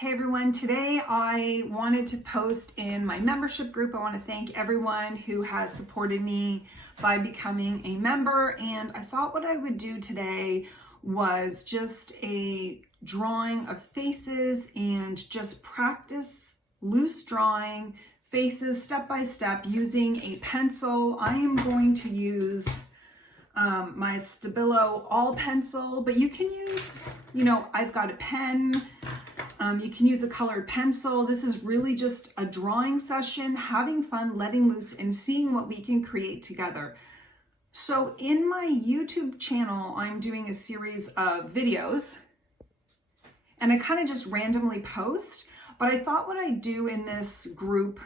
Hey everyone, today I wanted to post in my membership group. I want to thank everyone who has supported me by becoming a member, and I thought what I would do today was just a drawing of faces and just practice loose drawing faces step by step using a pencil. I am going to use my Stabilo all pencil, but you can use, I've got a pen. You can use a colored pencil. This is really just a drawing session, having fun, letting loose, and seeing what we can create together. So in my YouTube channel, I'm doing a series of videos, and I kind of just randomly post, but I thought what I'd do in this group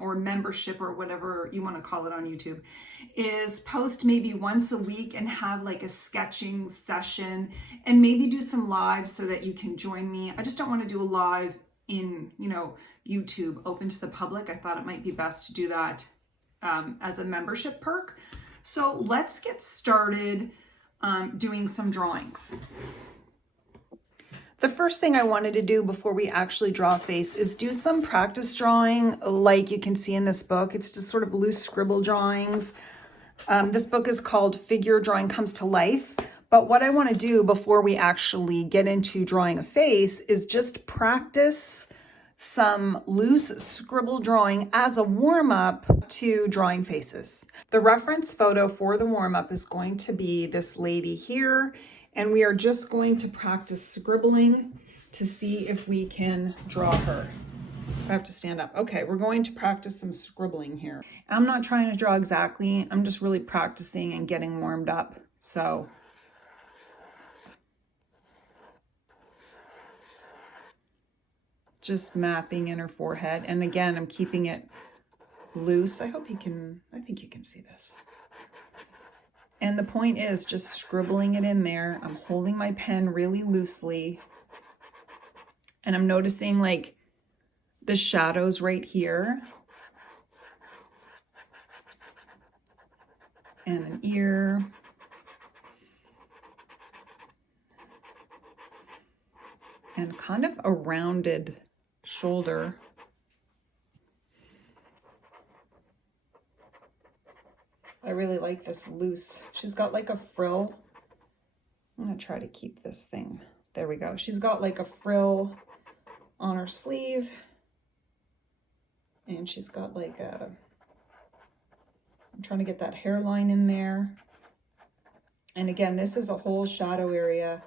or membership or whatever you want to call it on YouTube is post maybe once a week and have like a sketching session and maybe do some lives so that you can join me. I just don't want to do a live in, YouTube open to the public. I thought it might be best to do that as a membership perk. So let's get started doing some drawings. The first thing I wanted to do before we actually draw a face is do some practice drawing like you can see in this book. It's just sort of loose scribble drawings. This book is called Figure Drawing Comes to Life. But what I want to do before we actually get into drawing a face is just practice some loose scribble drawing as a warm-up to drawing faces. The reference photo for the warm-up is going to be this lady here. And we are just going to practice scribbling to see if we can draw her. I have to stand up. Okay, we're going to practice some scribbling here. I'm not trying to draw exactly. I'm just really practicing and getting warmed up. So just mapping in her forehead. And again, I'm keeping it loose. I think you can see this. And the point is just scribbling it in there. I'm holding my pen really loosely. And I'm noticing like the shadows right here. And an ear. And kind of a rounded shoulder. I really like this loose. She's got like a frill. I'm gonna try to keep this thing. There we go. She's got like a frill on her sleeve. And she's got like I'm trying to get that hairline in there. And again, this is a whole shadow area.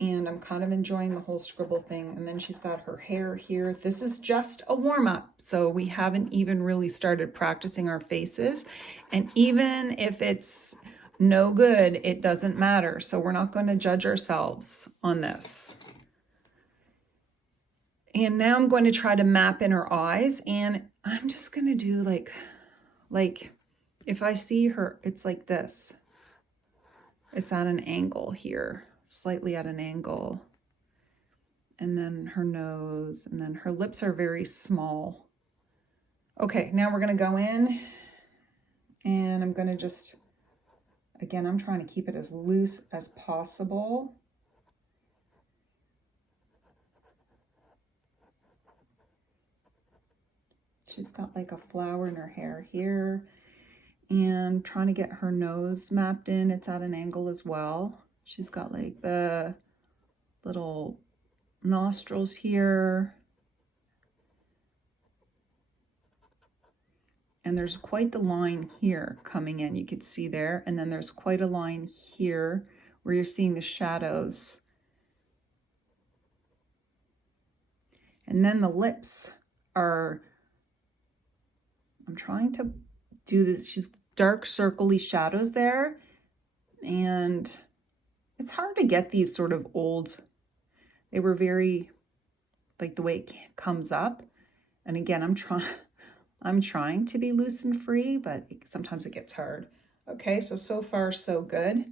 And I'm kind of enjoying the whole scribble thing. And then she's got her hair here. This is just a warm-up. So we haven't even really started practicing our faces. And even if it's no good, it doesn't matter. So we're not going to judge ourselves on this. And now I'm going to try to map in her eyes. And I'm just going to do like if I see her, it's like this. It's at an angle here. Slightly at an angle, and then her nose, and then her lips are very small. Okay, now we're going to go in, and I'm going to just, again, I'm trying to keep it as loose as possible. She's got like a flower in her hair here, and trying to get her nose mapped in. It's at an angle as well. She's got like the little nostrils here. And there's quite the line here coming in. You could see there. And then there's quite a line here where you're seeing the shadows. And then the lips are, I'm trying to do this. She's dark circly shadows there. And it's hard to get these sort of old, they were very, like the way it comes up. And again, I'm trying to be loose and free, but sometimes it gets hard. Okay, so far so good.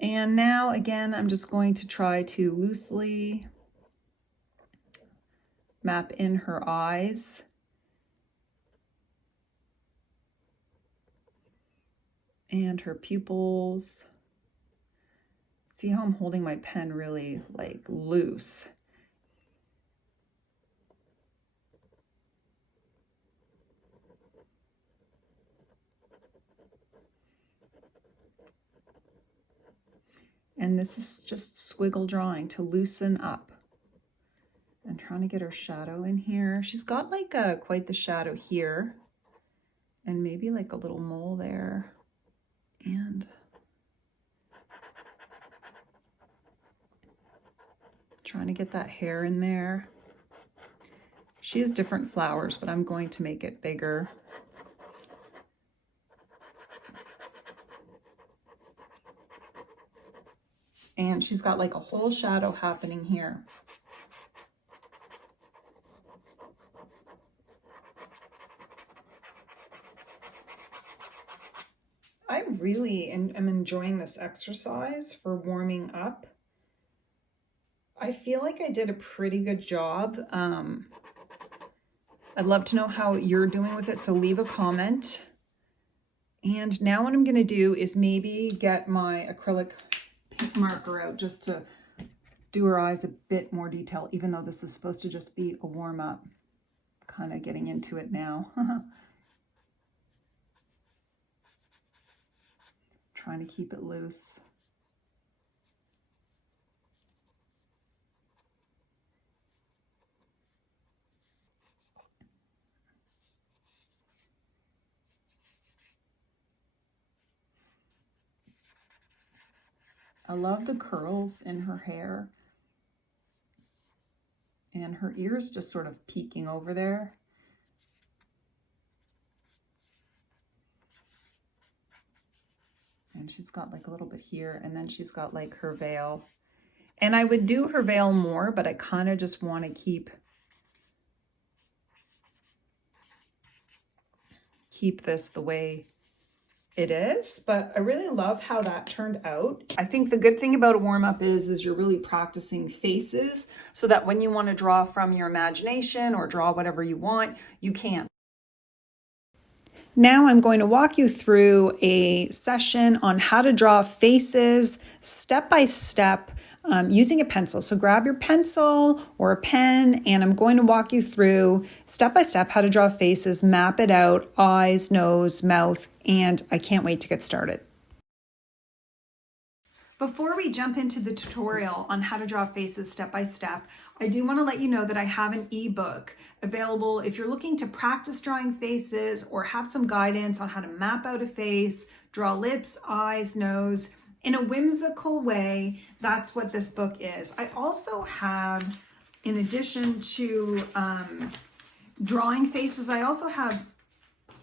And now again, I'm just going to try to loosely map in her eyes. And her pupils. See how I'm holding my pen really like loose. And this is just squiggle drawing to loosen up. And trying to get her shadow in here. She's got like quite the shadow here. And maybe like a little mole there. And trying to get that hair in there. She has different flowers, but I'm going to make it bigger. And she's got like a whole shadow happening here. I really am enjoying this exercise for warming up. I feel like I did a pretty good job. I'd love to know how you're doing with it, so leave a comment. And now what I'm going to do is maybe get my acrylic pink marker out just to do her eyes a bit more detail, even though this is supposed to just be a warm-up. Kind of getting into it now. Trying to keep it loose. I love the curls in her hair. And her ears just sort of peeking over there. And she's got like a little bit here, and then she's got like her veil. And I would do her veil more, but I kind of just want to keep this the way it is. But I really love how that turned out. I think the good thing about a warm-up is you're really practicing faces so that when you want to draw from your imagination or draw whatever you want, you can. Now I'm going to walk you through a session on how to draw faces step by step using a pencil. So grab your pencil or a pen, and I'm going to walk you through step by step how to draw faces, map it out, eyes, nose, mouth, and I can't wait to get started. Before we jump into the tutorial on how to draw faces step by step, I do want to let you know that I have an ebook available if you're looking to practice drawing faces or have some guidance on how to map out a face, draw lips, eyes, nose in a whimsical way. That's what this book is. I also have, in addition to drawing faces, I also have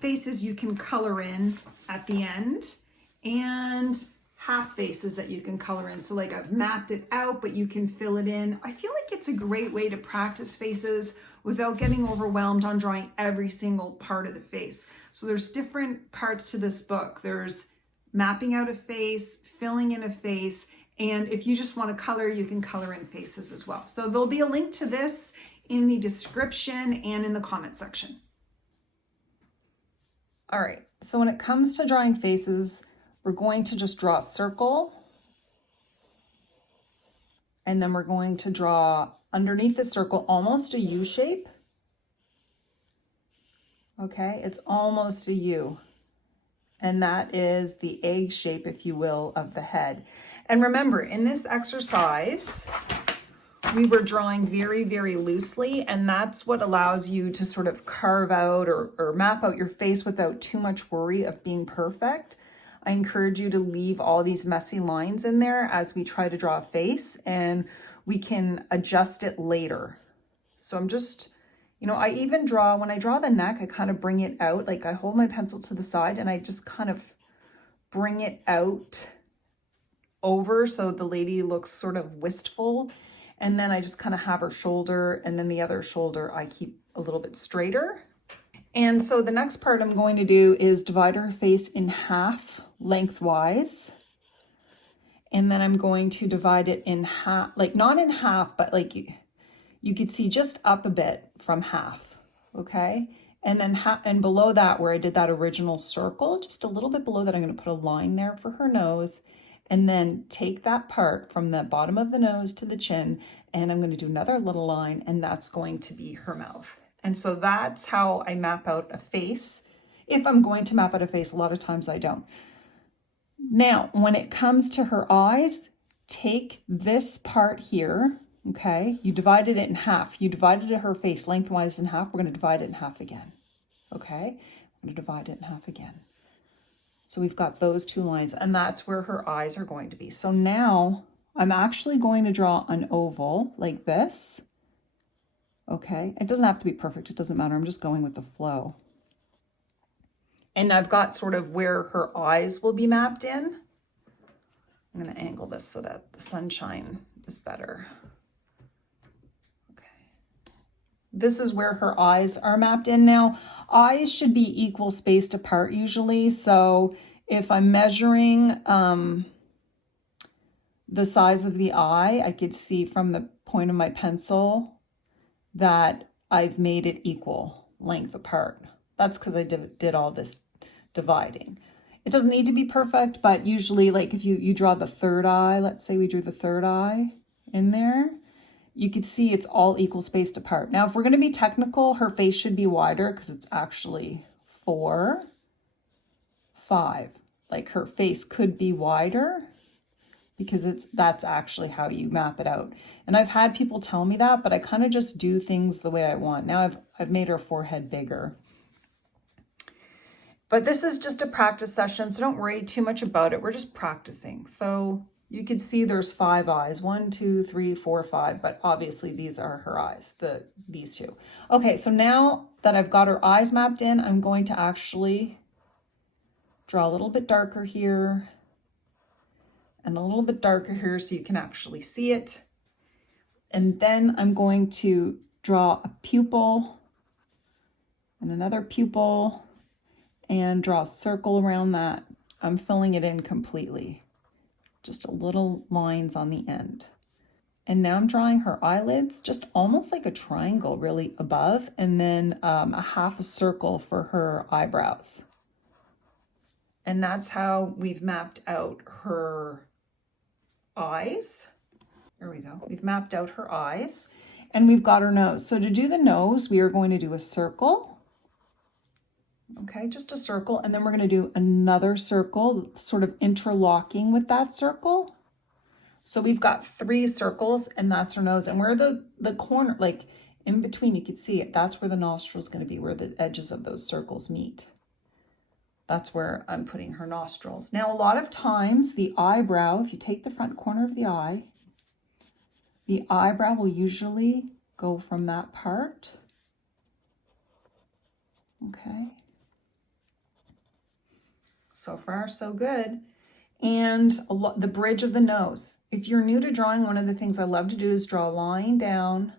faces you can color in at the end and half faces that you can color in. So like I've mapped it out, but you can fill it in. I feel like it's a great way to practice faces without getting overwhelmed on drawing every single part of the face. So there's different parts to this book. There's mapping out a face, filling in a face, and if you just want to color, you can color in faces as well. So there'll be a link to this in the description and in the comment section. All right, so when it comes to drawing faces, we're going to just draw a circle, and then we're going to draw underneath the circle almost a U shape. Okay, it's almost a U. And that is the egg shape, if you will, of the head. And remember, in this exercise, we were drawing very, very loosely, and that's what allows you to sort of carve out or map out your face without too much worry of being perfect. I encourage you to leave all these messy lines in there as we try to draw a face, and we can adjust it later. So I'm just, you know, I even draw, when I draw the neck, I kind of bring it out, like I hold my pencil to the side and I just kind of bring it out over so the lady looks sort of wistful. And then I just kind of have her shoulder, and then the other shoulder I keep a little bit straighter. And so the next part I'm going to do is divide her face in half lengthwise. And then I'm going to divide it in half, like not in half, but like you could see just up a bit from half, okay? And then and below that, where I did that original circle, just a little bit below that, I'm going to put a line there for her nose, and then take that part from the bottom of the nose to the chin, and I'm going to do another little line, and that's going to be her mouth. And so that's how I map out a face. If I'm going to map out a face, a lot of times I don't. Now, when it comes to her eyes, take this part here, okay? You divided it in half. You divided her face lengthwise in half. We're going to divide it in half again, okay? We're going to divide it in half again. So we've got those two lines, and that's where her eyes are going to be. So now I'm actually going to draw an oval like this, okay? It doesn't have to be perfect. It doesn't matter. I'm just going with the flow. And I've got sort of where her eyes will be mapped in. I'm going to angle this so that the sunshine is better. Okay. This is where her eyes are mapped in. Now, eyes should be equal spaced apart usually. So if I'm measuring the size of the eye, I could see from the point of my pencil that I've made it equal length apart. That's because I did all this dividing. It doesn't need to be perfect, but usually like if you draw the third eye, let's say we drew the third eye in there, you could see it's all equal spaced apart. Now, if we're going to be technical, her face should be wider because it's actually 4, 5. Like her face could be wider because that's actually how you map it out. And I've had people tell me that, but I kind of just do things the way I want. Now I've made her forehead bigger. But this is just a practice session, so don't worry too much about it. We're just practicing. So you can see there's 5 eyes, 1, 2, 3, 4, 5, but obviously these are her eyes, these two. Okay, so now that I've got her eyes mapped in, I'm going to actually draw a little bit darker here and a little bit darker here so you can actually see it. And then I'm going to draw a pupil and another pupil and draw a circle around that. I'm filling it in completely. Just a little lines on the end. And now I'm drawing her eyelids, just almost like a triangle really above, and then a half a circle for her eyebrows. And that's how we've mapped out her eyes. There we go. We've mapped out her eyes and we've got her nose. So to do the nose, we are going to do a circle. Okay, just a circle, and then we're going to do another circle, sort of interlocking with that circle. So we've got 3 circles, and that's her nose. And where the corner, like in between, you could see it. That's where the nostril is going to be, where the edges of those circles meet. That's where I'm putting her nostrils. Now, a lot of times, the eyebrow, if you take the front corner of the eyebrow will usually go from that part. Okay. So far, so good. And the bridge of the nose. If you're new to drawing, one of the things I love to do is draw a line down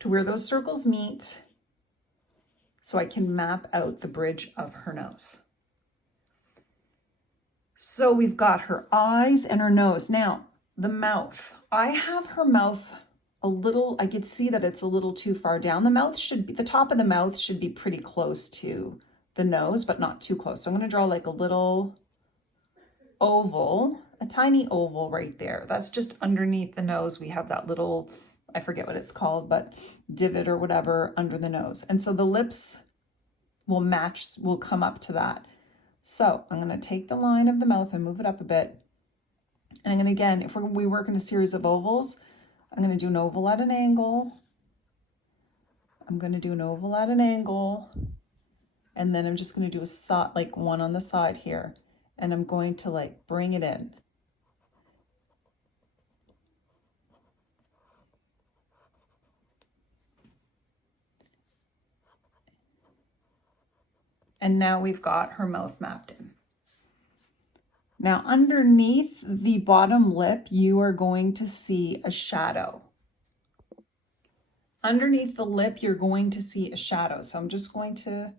to where those circles meet so I can map out the bridge of her nose. So we've got her eyes and her nose. Now, the mouth. I have her mouth a little, I could see that it's a little too far down. The top of the mouth should be pretty close to the nose, but not too close. So I'm going to draw like a little oval, a tiny oval right there. That's just underneath the nose. We have that little, I forget what it's called, but divot or whatever under the nose. And so the lips will come up to that. So I'm going to take the line of the mouth and move it up a bit. And I'm going to, again, if we work in a series of ovals, I'm going to do an oval at an angle. I'm going to do an oval at an angle. And then I'm just going to do like one on the side here. And I'm going to like bring it in. And now we've got her mouth mapped in. Now underneath the bottom lip, you are going to see a shadow. Underneath the lip, you're going to see a shadow. So I'm just going to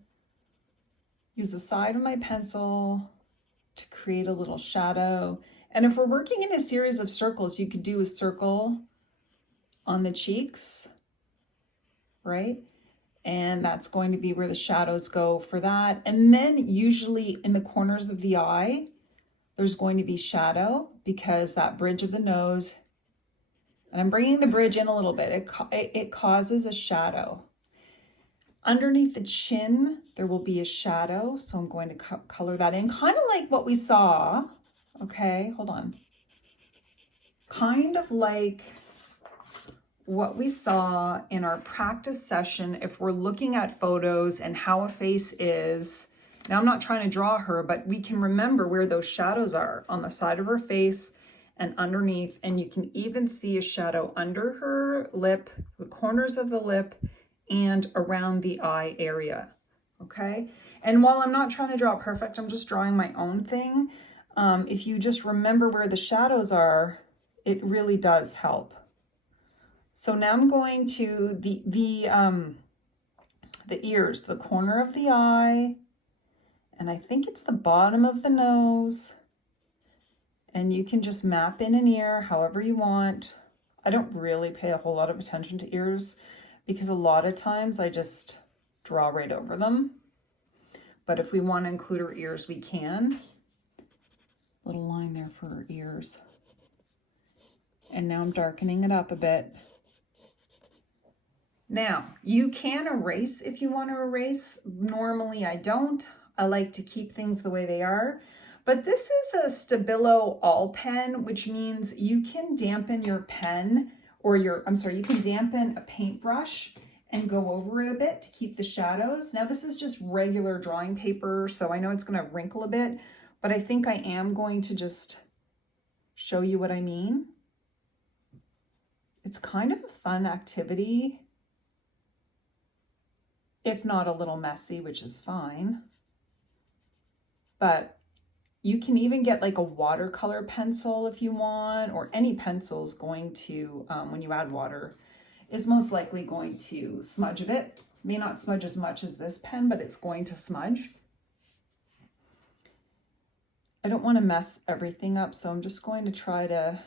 use the side of my pencil to create a little shadow. And if we're working in a series of circles, you could do a circle on the cheeks, right? And that's going to be where the shadows go for that. And then usually in the corners of the eye, there's going to be shadow because that bridge of the nose, and I'm bringing the bridge in a little bit, it causes a shadow. Underneath the chin, there will be a shadow. So I'm going to color that in, kind of like what we saw. Okay, hold on. kind of like what we saw in our practice session. If we're looking at photos and how a face is, now I'm not trying to draw her, but we can remember where those shadows are on the side of her face and underneath, and you can even see a shadow under her lip, the corners of the lip, and around the eye area, okay? And while I'm not trying to draw perfect, I'm just drawing my own thing. If you just remember where the shadows are, it really does help. So now I'm going to the ears, the corner of the eye, and I think it's the bottom of the nose. And you can just map in an ear however you want. I don't really pay a whole lot of attention to ears because a lot of times I just draw right over them. But if we want to include her ears, we can. Little line there for her ears. And now I'm darkening it up a bit. Now, you can erase if you want to erase. Normally I don't. I like to keep things the way they are. But this is a Stabilo All pen, which means you can dampen your pen or you can dampen a paintbrush and go over it a bit to keep the shadows. Now this is just regular drawing paper, so I know it's going to wrinkle a bit, but I think I am going to just show you what I mean. It's kind of a fun activity, if not a little messy, which is fine. But you can even get like a watercolor pencil if you want, or any pencil is going to, when you add water, is most likely going to smudge a bit. May not smudge as much as this pen, but it's going to smudge. I don't want to mess everything up, so I'm just going to try to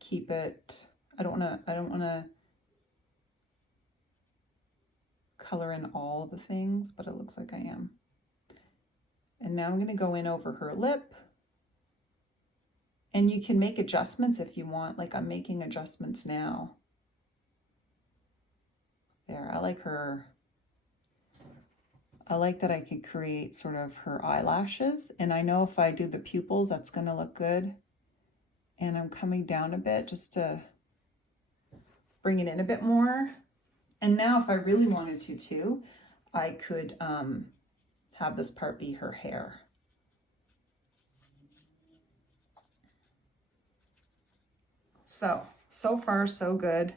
keep it, I don't want to color in all the things, but it looks like I am. And now I'm going to go in over her lip. And you can make adjustments if you want, like I'm making adjustments now. There, I like her. I like that I could create sort of her eyelashes. And I know if I do the pupils, that's going to look good. And I'm coming down a bit just to bring it in a bit more. And now if I really wanted to too, I could have this part be her hair. So far so good.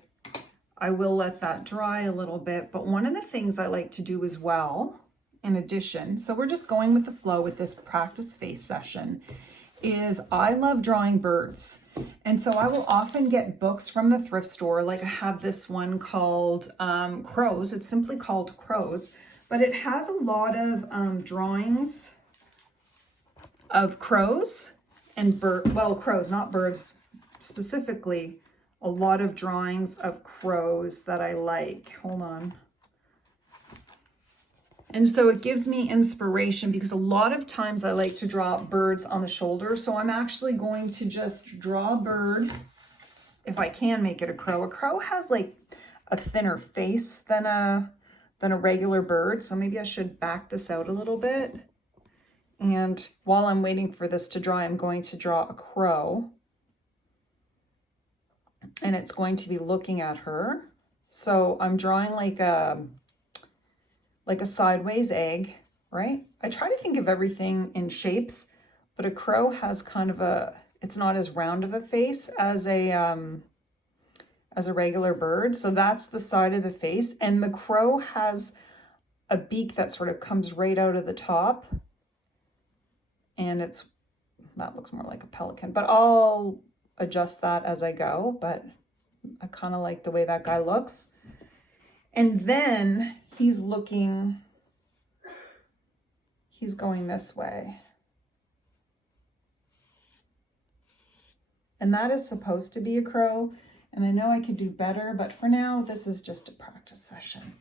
I will let that dry a little bit, but one of the things I like to do as well, in addition, so we're just going with the flow with this practice face session, is I love drawing birds. And so I will often get books from the thrift store. Like I have this one called Crows. It's simply called Crows, but it has a lot of drawings of crows and crows, not birds specifically. A lot of drawings of crows that I like. Hold on. And so it gives me inspiration because a lot of times I like to draw birds on the shoulder. So I'm actually going to just draw a bird, if I can make it a crow. A crow has like a thinner face than a regular bird. So maybe I should back this out a little bit. And while I'm waiting for this to dry, I'm going to draw a crow. And it's going to be looking at her. So I'm drawing like a sideways egg, right? I try to think of everything in shapes, but a crow has kind of it's not as round of a face as a regular bird. So that's the side of the face. And the crow has a beak that sort of comes right out of the top. And that looks more like a pelican, but I'll adjust that as I go, but I kind of like the way that guy looks. And then he's going this way. And that is supposed to be a crow. And I know I could do better, but for now, this is just a practice session.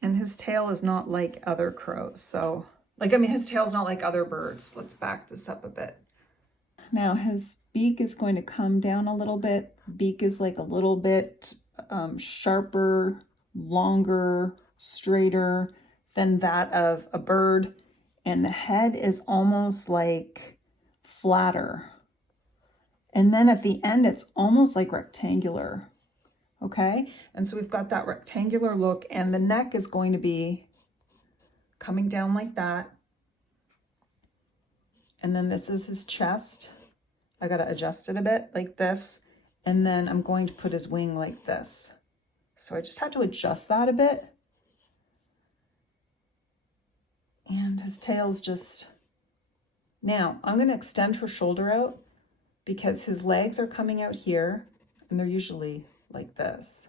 And his tail is not like other crows. So, his tail's not like other birds. Let's back this up a bit. Now his beak is going to come down a little bit. Beak is like a little bit sharper, longer, straighter. than that of a bird, and the head is almost like flatter. And then at the end, it's almost like rectangular. Okay, and so we've got that rectangular look, and the neck is going to be coming down like that. And then this is his chest. I got to adjust it a bit like this. And then I'm going to put his wing like this. So I just had to adjust that a bit. And his tail's just... Now, I'm going to extend her shoulder out because his legs are coming out here, and they're usually like this.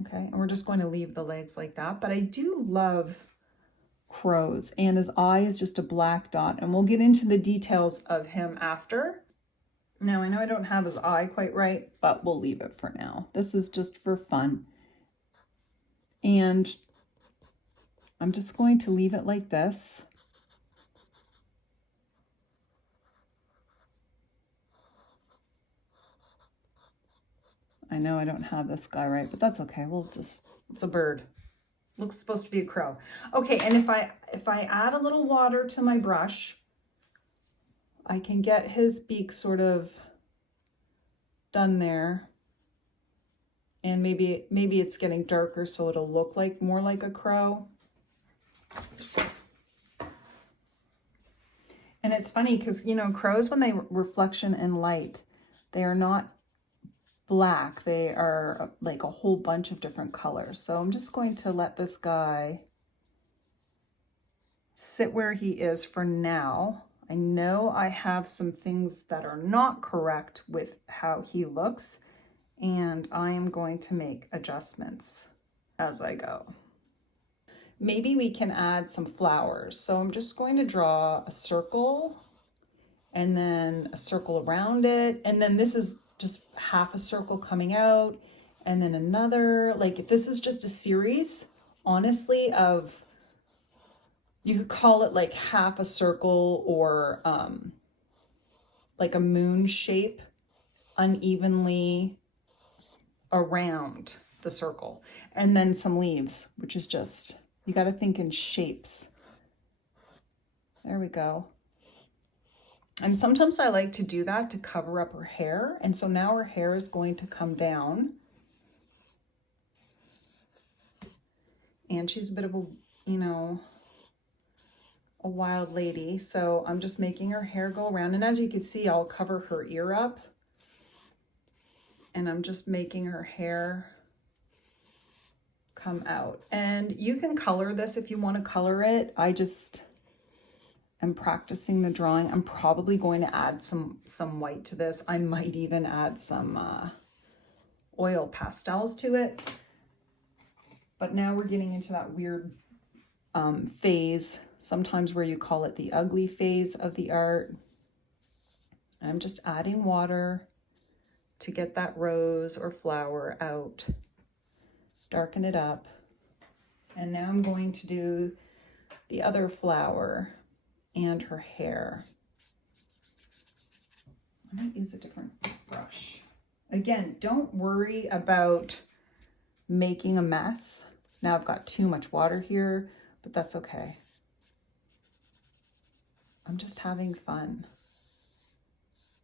Okay, and we're just going to leave the legs like that. But I do love crows, and his eye is just a black dot, and we'll get into the details of him after. Now, I know I don't have his eye quite right, but we'll leave it for now. This is just for fun. And I'm just going to leave it like this. I know I don't have this guy right, but that's okay. We'll just, it's a bird. Looks supposed to be a crow. Okay, and if I add a little water to my brush, I can get his beak sort of done there. And maybe it's getting darker so it'll look like more like a crow. And it's funny because, you know, crows, when they reflection in light, they are not black. They are like a whole bunch of different colors. So I'm just going to let this guy sit where he is for now. I know I have some things that are not correct with how he looks, and I am going to make adjustments as I go. Maybe we can add some flowers. So I'm just going to draw a circle and then a circle around it. And then this is just half a circle coming out, and then another. Like, this is just a series, honestly, of, you could call it like half a circle or like a moon shape unevenly around the circle. And then some leaves, which is just, you got to think in shapes. There we go. And sometimes I like to do that to cover up her hair. And so now her hair is going to come down. And she's a bit of a, you know, a wild lady. So I'm just making her hair go around. And as you can see, I'll cover her ear up. And I'm just making her hair come out. And you can color this if you want to color it. I just am practicing the drawing. I'm probably going to add some white to this. I might even add some oil pastels to it. But now we're getting into that weird phase, sometimes where you call it the ugly phase of the art. I'm just adding water to get that rose or flower out, darken it up. And now I'm going to do the other flower and her hair. I might use a different brush. Again, don't worry about making a mess. Now I've got too much water here, but that's okay. I'm just having fun.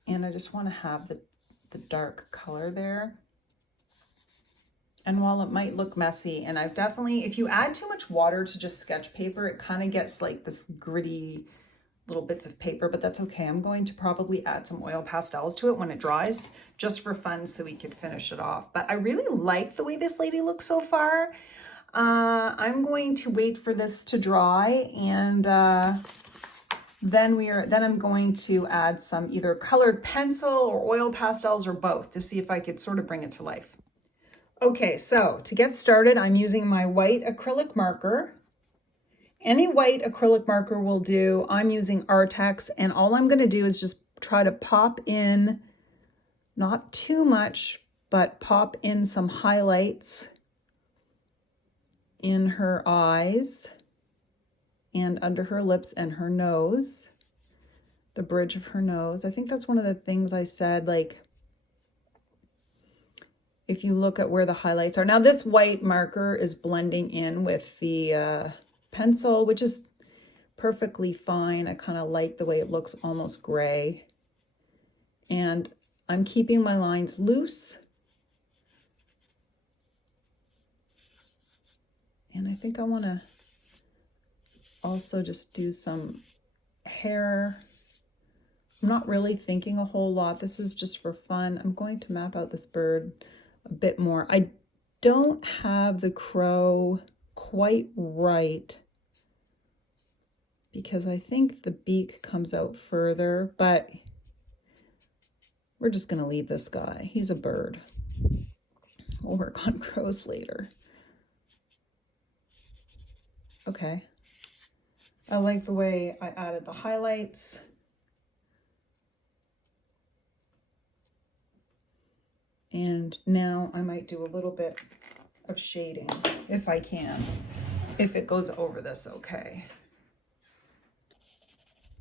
And I just want to have the dark color there. And while it might look messy, and I've definitely, if you add too much water to just sketch paper, it kind of gets like this gritty little bits of paper, but that's okay. I'm going to probably add some oil pastels to it when it dries, just for fun, so we could finish it off. But I really like the way this lady looks so far. I'm going to wait for this to dry, and then I'm going to add some either colored pencil or oil pastels or both to see if I could sort of bring it to life. Okay, so to get started, I'm using my white acrylic marker. Any white acrylic marker will do. I'm using Artex, and all I'm going to do is just try to pop in, not too much, but pop in some highlights in her eyes and under her lips and her nose, the bridge of her nose. I think that's one of the things I said, like, if you look at where the highlights are. Now this white marker is blending in with the pencil, which is perfectly fine. I kind of like the way it looks almost gray. And I'm keeping my lines loose. And I think I want to also just do some hair. I'm not really thinking a whole lot. This is just for fun. I'm going to map out this bird a bit more. I don't have the crow quite right because I think the beak comes out further, but we're just going to leave this guy. He's a bird. We'll work on crows later. Okay. I like the way I added the highlights. And now I might do a little bit of shading if I can, if it goes over this okay.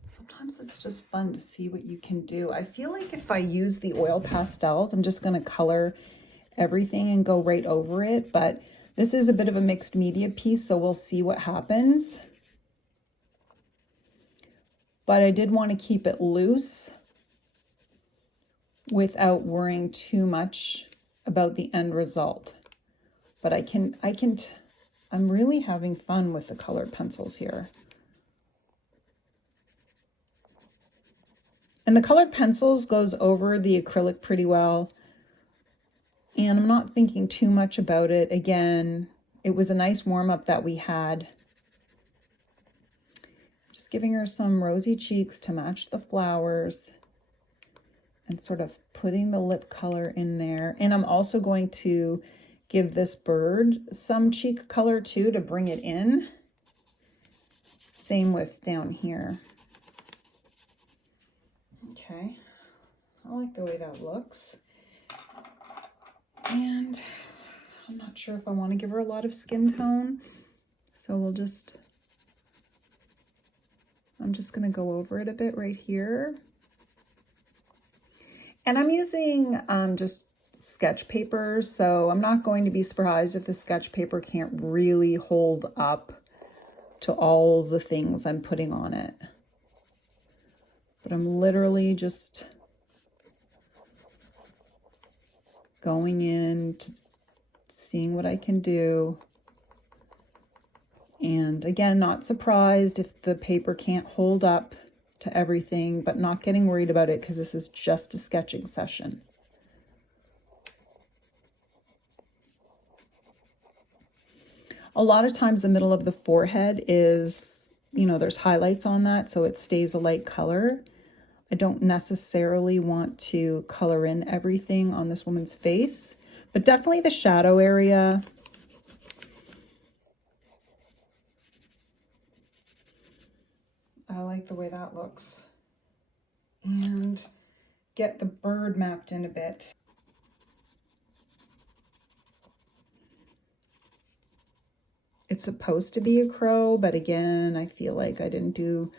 Sometimes it's just fun to see what you can do. I feel like if I use the oil pastels, I'm just going to color everything and go right over it. But this is a bit of a mixed media piece, so we'll see what happens. But I did want to keep it loose without worrying too much about the end result. But I'm really having fun with the colored pencils here. And the colored pencils goes over the acrylic pretty well. And I'm not thinking too much about it. Again, it was a nice warm-up that we had. Just giving her some rosy cheeks to match the flowers and sort of putting the lip color in there. And I'm also going to give this bird some cheek color too to bring it in. Same with down here. Okay, I like the way that looks. And I'm not sure if I want to give her a lot of skin tone. So I'm just going to go over it a bit right here. And I'm using just sketch paper, so I'm not going to be surprised if the sketch paper can't really hold up to all the things I'm putting on it. But I'm literally just going in to seeing what I can do. And again, not surprised if the paper can't hold up to everything, but not getting worried about it because this is just a sketching session. A lot of times the middle of the forehead is, there's highlights on that, so it stays a light color. I don't necessarily want to color in everything on this woman's face, but definitely the shadow area. I like the way that looks. And get the bird mapped in a bit. It's supposed to be a crow, but again, I feel like I didn't do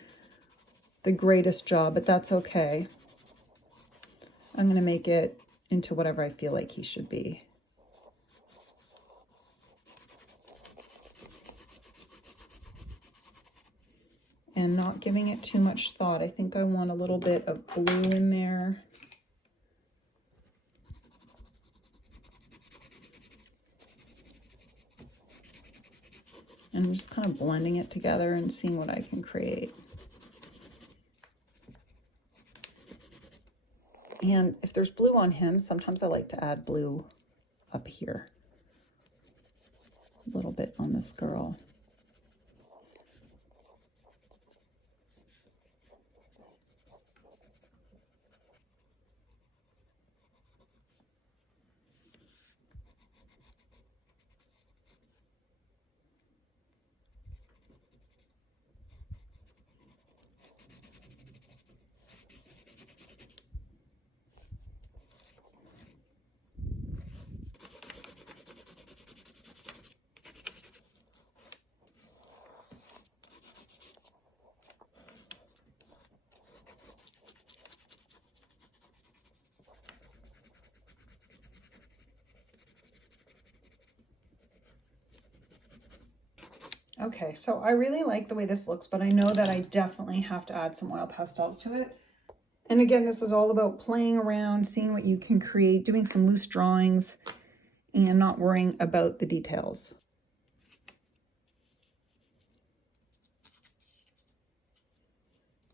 the greatest job, but that's okay. I'm going to make it into whatever I feel like he should be. And not giving it too much thought. I think I want a little bit of blue in there. And I'm just kind of blending it together and seeing what I can create. And if there's blue on him, sometimes I like to add blue up here. A little bit on this girl. Okay, so I really like the way this looks, but I know that I definitely have to add some oil pastels to it. And again, this is all about playing around, seeing what you can create, doing some loose drawings, and not worrying about the details.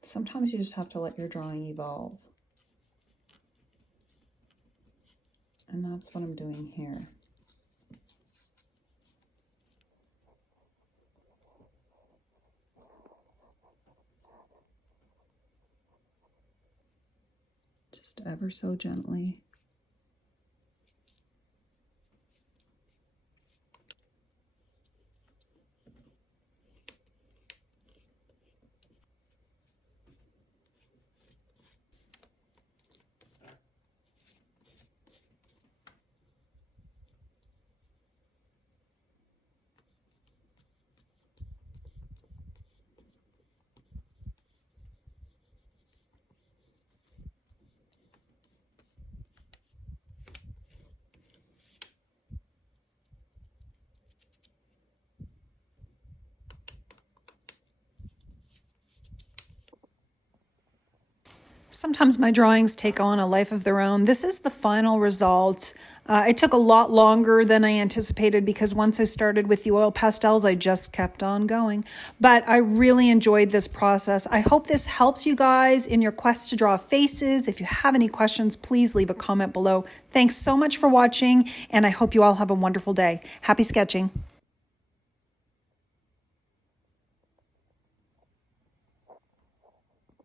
Sometimes you just have to let your drawing evolve. And that's what I'm doing here. Just ever so gently. Sometimes my drawings take on a life of their own. This is the final result. It took a lot longer than I anticipated because once I started with the oil pastels, I just kept on going. But I really enjoyed this process. I hope this helps you guys in your quest to draw faces. If you have any questions, please leave a comment below. Thanks so much for watching, and I hope you all have a wonderful day. Happy sketching.